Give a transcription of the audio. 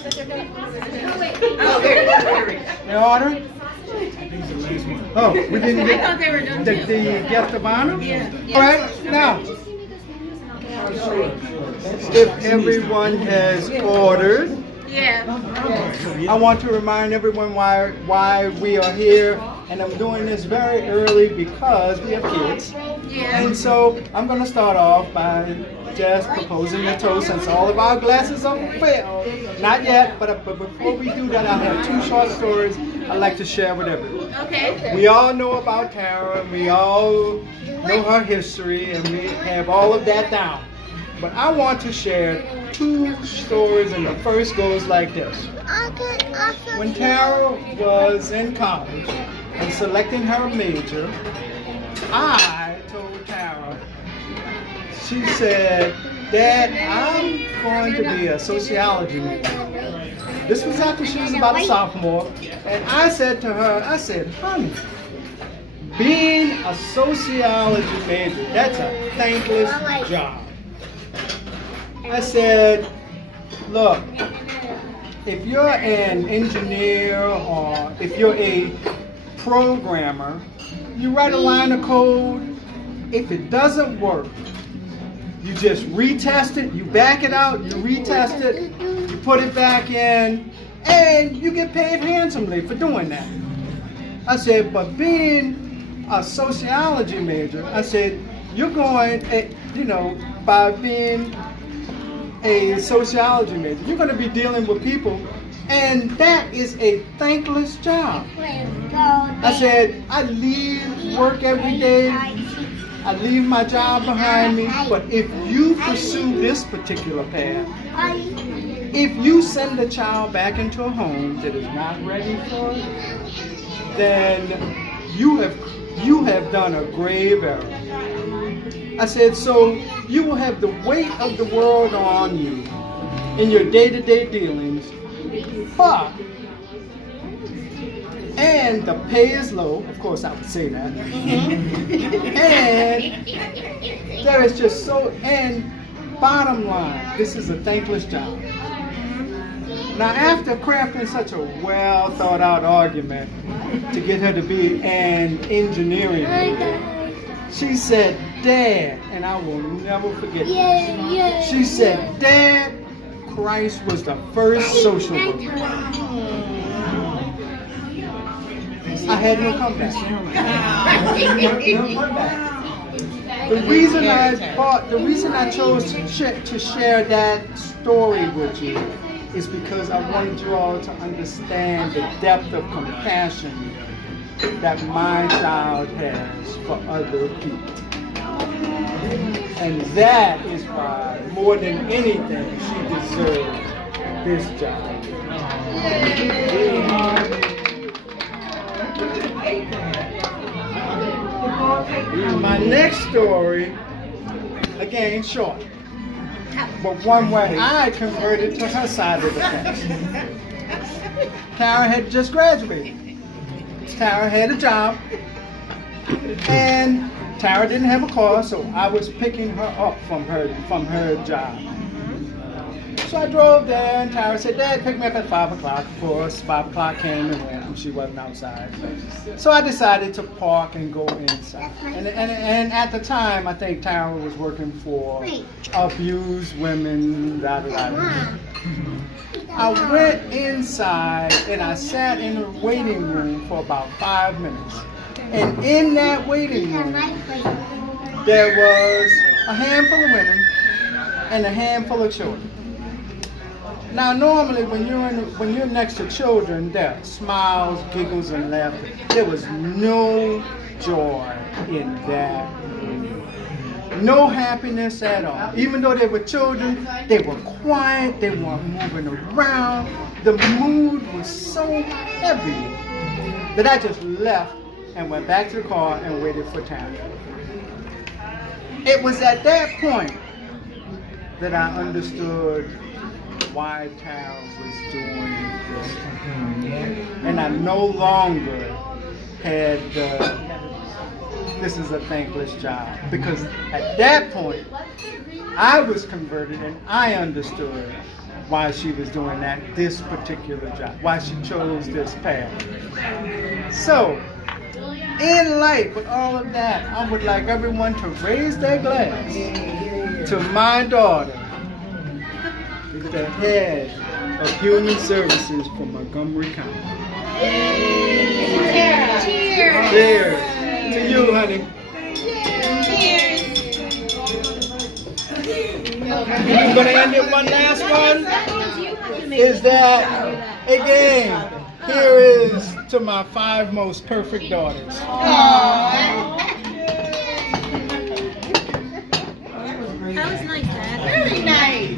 Oh, there we go. In order? Oh, we didn't I thought they were done get too. the guest of honor? Yeah. All right, now, if everyone has ordered, Yeah. I want to remind everyone why we are here, and I'm doing this very early because we have kids. Yeah. And so I'm going to start off by just proposing the toast since all of our glasses are filled. Not yet, but before we do that, I have two short stories I'd like to share with everyone. Okay. We all know about Tara, and we all know her history, and we have all of that down. But I want to share two stories, and the first goes like this. When Tara was in college and selecting her major, I told Tara, she said, Dad, I'm going to be a sociology major. This was after she was about a sophomore, and I said to her, I said, honey, being a sociology major, that's a thankless job. I said, look, if you're an engineer or if you're a programmer, you write a line of code. If it doesn't work, you just retest it, you back it out, you retest it, you put it back in, and you get paid handsomely for doing that. I said, but being a sociology major, I said, you're going, by being a sociology major, you're going to be dealing with people, and that is a thankless job. I said, I leave work every day, I leave my job behind me, but if you pursue this particular path, if you send a child back into a home that is not ready for it, then you have done a grave error. I said, so you will have the weight of the world on you in your day-to-day dealings, but, and the pay is low, of course I would say that, and there is just so, and bottom line, this is a thankless job. Now after crafting such a well thought out argument to get her to be an engineering major, she said, Dad, and I will never forget this. She said, Dad, Christ was the first social worker. I had no comeback. The reason I chose to share that story with you is because I wanted you all to understand the depth of compassion that my child has for other people. And that is why, more than anything, she deserves this job. My next story, again, short, but one where I converted to her side of the fence. Tara had just graduated. Tara had a job, and Tara didn't have a car, so I was picking her up from her job. So I drove there, and Tara said, Dad, pick me up at 5 o'clock. Of course, 5 o'clock came and went, and she wasn't outside. So I decided to park and go inside. And at the time, I think Tara was working for abused women, I went inside, and I sat in the waiting room for about 5 minutes. And in that waiting room, there was a handful of women and a handful of children. Now, normally, when you're next to children, there are smiles, giggles, and laughter. There was no joy in that room. No happiness at all. Even though they were children, they were quiet, they weren't moving around. The mood was so heavy that I just left and went back to the car and waited for Tara. It was at that point that I understood why Tara was doing this. And I no longer had this is a thankless job. Because at that point, I was converted and I understood why she was doing this particular job, why she chose this path. So, in life, with all of that, I would like everyone to raise their glass to my daughter, the head of Human Services for Montgomery County. Cheers. Cheers to you, honey. I'm going to end it one last one. Is that, again, here is to my 5 most perfect daughters. That was nice, Dad. Very nice.